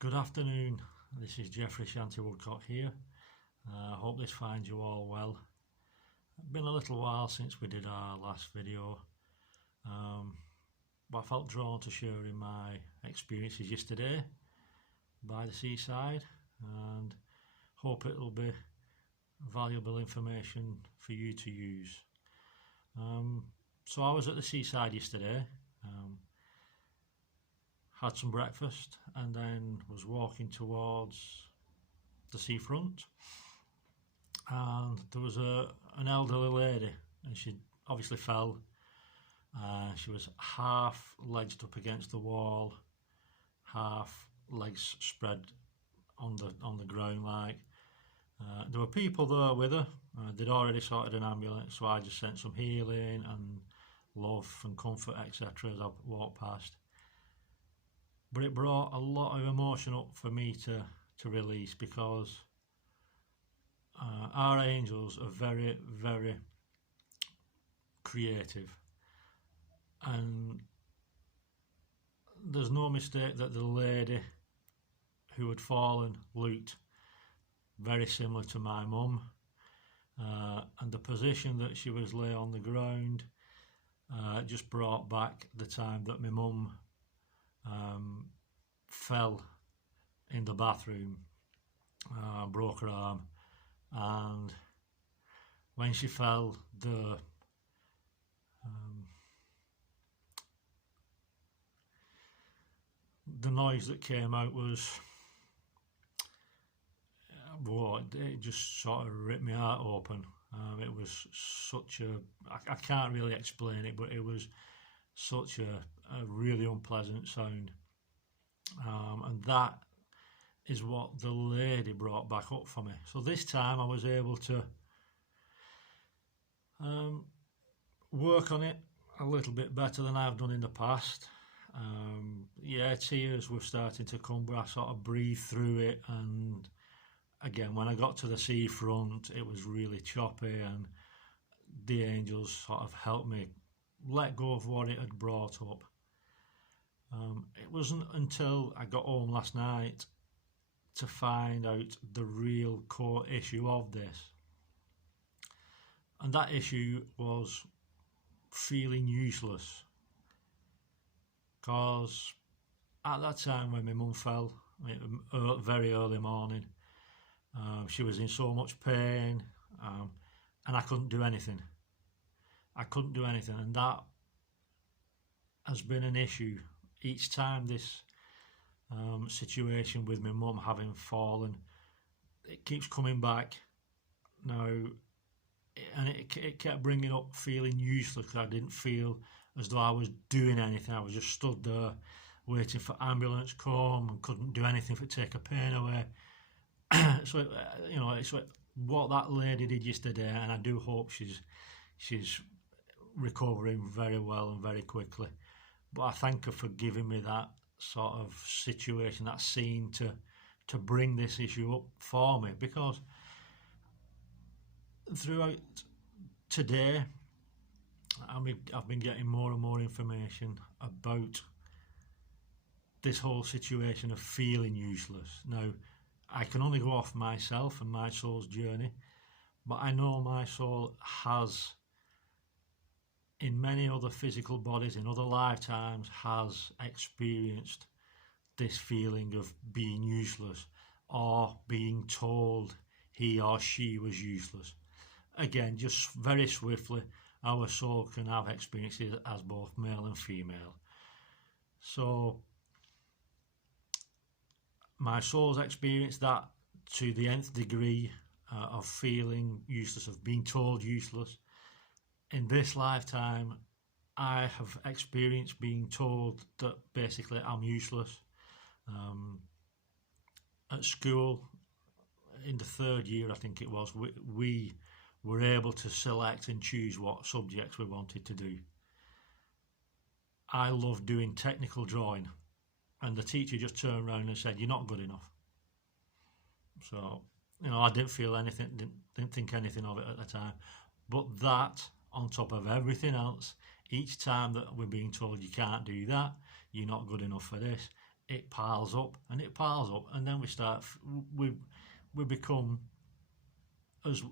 Good afternoon, this is Jeffrey Shanty Woodcock here. I hope this finds you all well. It's been a little while since we did our last video, but I felt drawn to sharing my experiences yesterday by the seaside and hope it will be valuable information for you to use. So I was at the seaside yesterday, had some breakfast and then was walking towards the seafront, and there was an elderly lady, and she obviously fell. She was half ledged up against the wall, half legs spread on the ground like. There were people there with her. They'd already sorted an ambulance, so I just sent some healing and love and comfort, etc. as I walked past. But it brought a lot of emotion up for me to release, because our angels are very, very creative, and there's no mistake that the lady who had fallen looked very similar to my mum, and the position that she was lay on the ground just brought back the time that my mum fell in the bathroom, broke her arm, and when she fell, the noise that came out was, it just sort of ripped my heart open. It was such I can't really explain it, but it was such a really unpleasant sound, and that is what the lady brought back up for me. So this time I was able to work on it a little bit better than I've done in the past. Yeah, tears were starting to come, but I sort of breathed through it, and again, when I got to the seafront, it was really choppy, and the angels sort of helped me let go of what it had brought up. It wasn't until I got home last night to find out the real core issue of this, and that issue was feeling useless. Because at that time when my mum fell, very early morning, she was in so much pain, and I couldn't do anything. And that has been an issue each time this situation with my mum having fallen, it keeps coming back now, and it kept bringing up feeling useless, because I didn't feel as though I was doing anything. I was just stood there waiting for ambulance come and couldn't do anything to take her pain away. So it's what that lady did yesterday, and I do hope she's recovering very well and very quickly. But I thank her for giving me that sort of situation, that scene to bring this issue up for me, because throughout today I've been getting more and more information about this whole situation of feeling useless. Now, I can only go off myself and my soul's journey, but I know my soul has, in many other physical bodies, in other lifetimes, has experienced this feeling of being useless, or being told he or she was useless. Again, just very swiftly, our soul can have experiences as both male and female. So my soul's experienced that to the nth degree, of feeling useless, of being told useless. In this lifetime, I have experienced being told that basically I'm useless. At school, in the third year I think it was, we were able to select and choose what subjects we wanted to do. I loved doing technical drawing, and the teacher just turned around and said, "You're not good enough." So, I didn't feel anything, didn't think anything of it at the time. But that, on top of everything else, each time that we're being told you can't do that, you're not good enough for this, it piles up and it piles up, and then we become as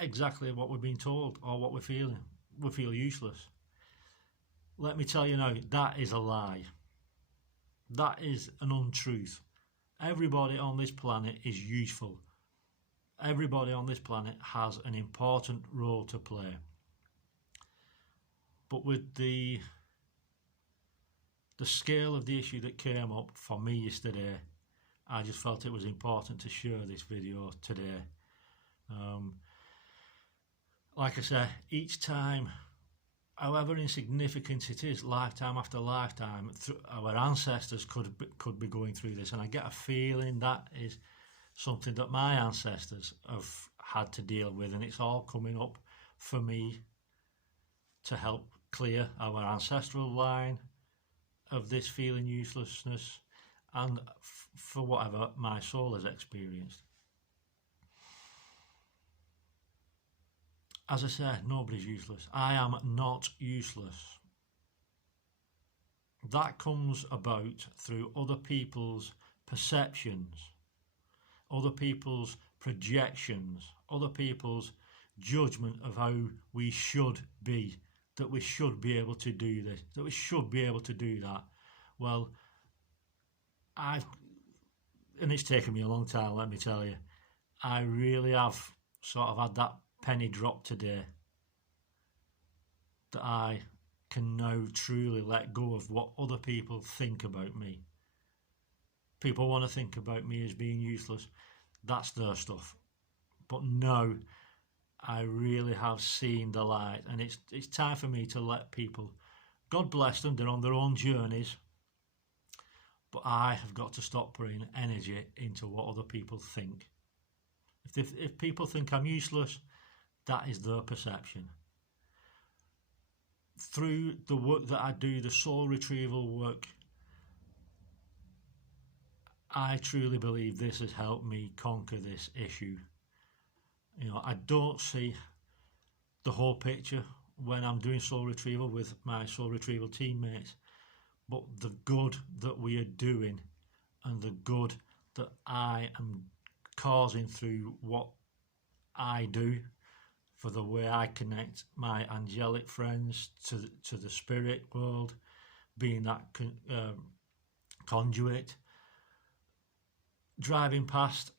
exactly what we're being told or what we're feeling. We feel useless. Let me tell you now, that is a lie. That is an untruth. Everybody on this planet is useful. Everybody on this planet has an important role to play. But with the scale of the issue that came up for me yesterday, I just felt it was important to share this video today. Like I say, each time, however insignificant it is, lifetime after lifetime, our ancestors could be going through this, and I get a feeling that is something that my ancestors have had to deal with, and it's all coming up for me to help clear our ancestral line of this feeling uselessness, and for whatever my soul has experienced. As I said, nobody's useless. I am not useless. That comes about through other people's perceptions, other people's projections, other people's judgment of how we should be, that we should be able to do this, that we should be able to do that. Well, and it's taken me a long time, let me tell you, I really have sort of had that penny drop today, that I can now truly let go of what other people think about me. People want to think about me as being useless. That's their stuff. But now I really have seen the light, and it's time for me to let people, God bless them, they're on their own journeys, but I have got to stop putting energy into what other people think. If people think I'm useless, that is their perception. Through the work that I do, the soul retrieval work, I truly believe this has helped me conquer this issue. You know, I don't see the whole picture when I'm doing soul retrieval with my soul retrieval teammates, but the good that we are doing and the good that I am causing through what I do, for the way I connect my angelic friends to the spirit world, being that conduit, driving past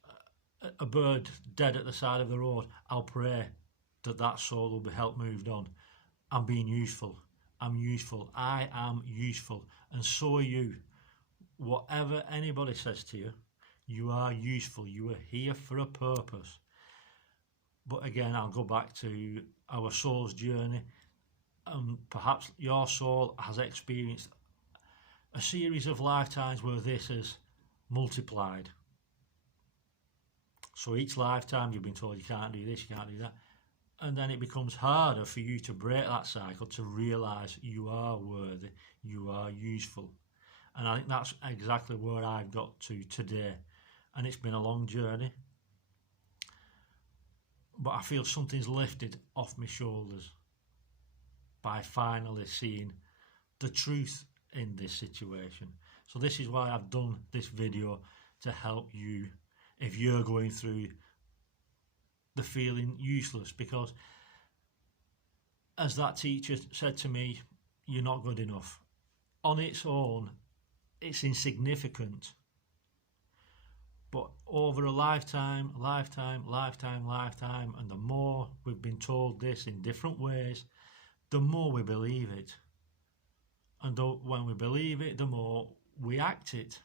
a bird dead at the side of the road, I'll pray that soul will be helped moved on. I'm being useful. I'm useful. I am useful. And so are you. Whatever anybody says to you, you are useful. You are here for a purpose. But again, I'll go back to our soul's journey. Perhaps your soul has experienced a series of lifetimes where this has multiplied. So each lifetime you've been told you can't do this, you can't do that. And then it becomes harder for you to break that cycle, to realise you are worthy, you are useful. And I think that's exactly where I've got to today. And it's been a long journey, but I feel something's lifted off my shoulders by finally seeing the truth in this situation. So this is why I've done this video, to help you if you're going through the feeling useless, because as that teacher said to me, you're not good enough. On its own, it's insignificant. But over a lifetime, and the more we've been told this in different ways, the more we believe it. And when we believe it, the more we act it.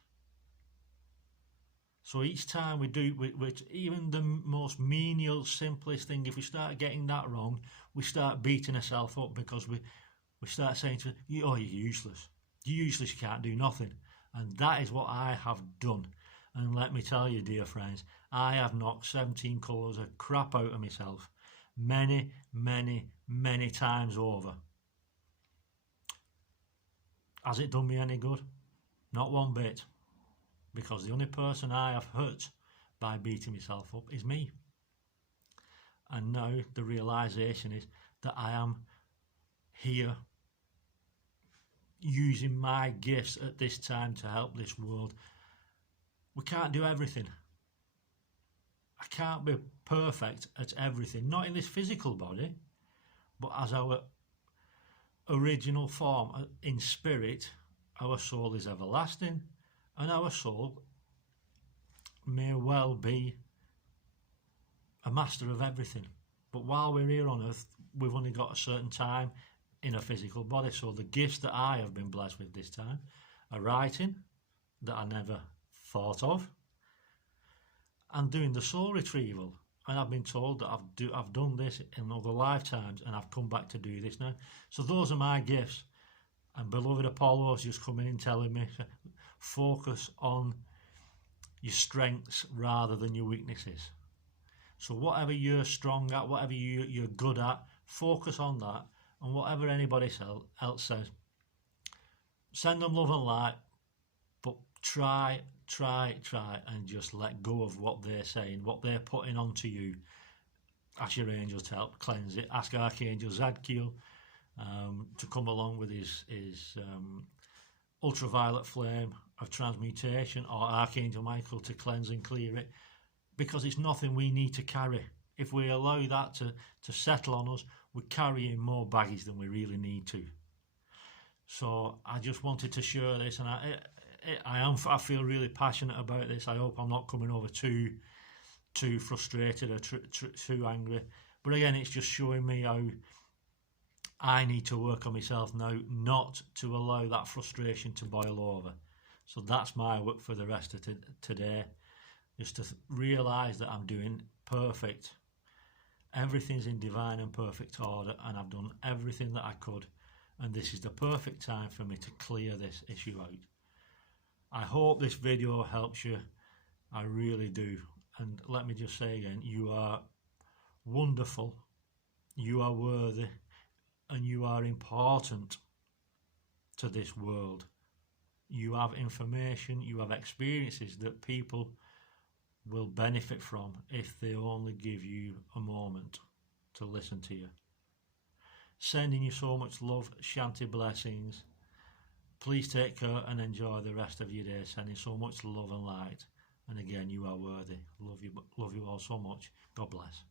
So each time we do, which even the most menial, simplest thing, if we start getting that wrong, we start beating ourselves up, because we start saying to, oh, you're useless. You're useless, you can't do nothing. And that is what I have done. And let me tell you, dear friends, I have knocked 17 colours of crap out of myself many, many, many times over. Has it done me any good? Not one bit. Because the only person I have hurt by beating myself up is me. And now the realisation is that I am here using my gifts at this time to help this world. We can't do everything. I can't be perfect at everything, not in this physical body, but as our original form in spirit. Our soul is everlasting, and our soul may well be a master of everything. But while we're here on earth, we've only got a certain time in a physical body. So the gifts that I have been blessed with this time are writing, that I never thought of, and doing the soul retrieval. And I've been told that I've done this in other lifetimes, and I've come back to do this now. So those are my gifts. And beloved Apollo's just coming in telling me, focus on your strengths rather than your weaknesses. So whatever you're strong at, whatever you're good at, focus on that. And whatever anybody else says, send them love and light, but try and just let go of what they're saying, what they're putting onto you. Ask your angels to help cleanse it. Ask Archangel Zadkiel to come along with his ultraviolet flame of transmutation, or Archangel Michael to cleanse and clear it, because it's nothing we need to carry. If we allow that to settle on us, we're carrying more baggage than we really need to. So I just wanted to share this, and I feel really passionate about this. I hope I'm not coming over too frustrated or too angry. But again, it's just showing me how I need to work on myself now, not to allow that frustration to boil over. So that's my work for the rest of today, just to realise that I'm doing perfect. Everything's in divine and perfect order, and I've done everything that I could, and this is the perfect time for me to clear this issue out. I hope this video helps you. I really do. And let me just say again, you are wonderful, you are worthy, and you are important to this world. You have information, you have experiences that people will benefit from if they only give you a moment to listen to you. Sending you so much love, Shanti blessings. Please take care and enjoy the rest of your day. Sending so much love and light. And again, you are worthy. Love you all so much. God bless.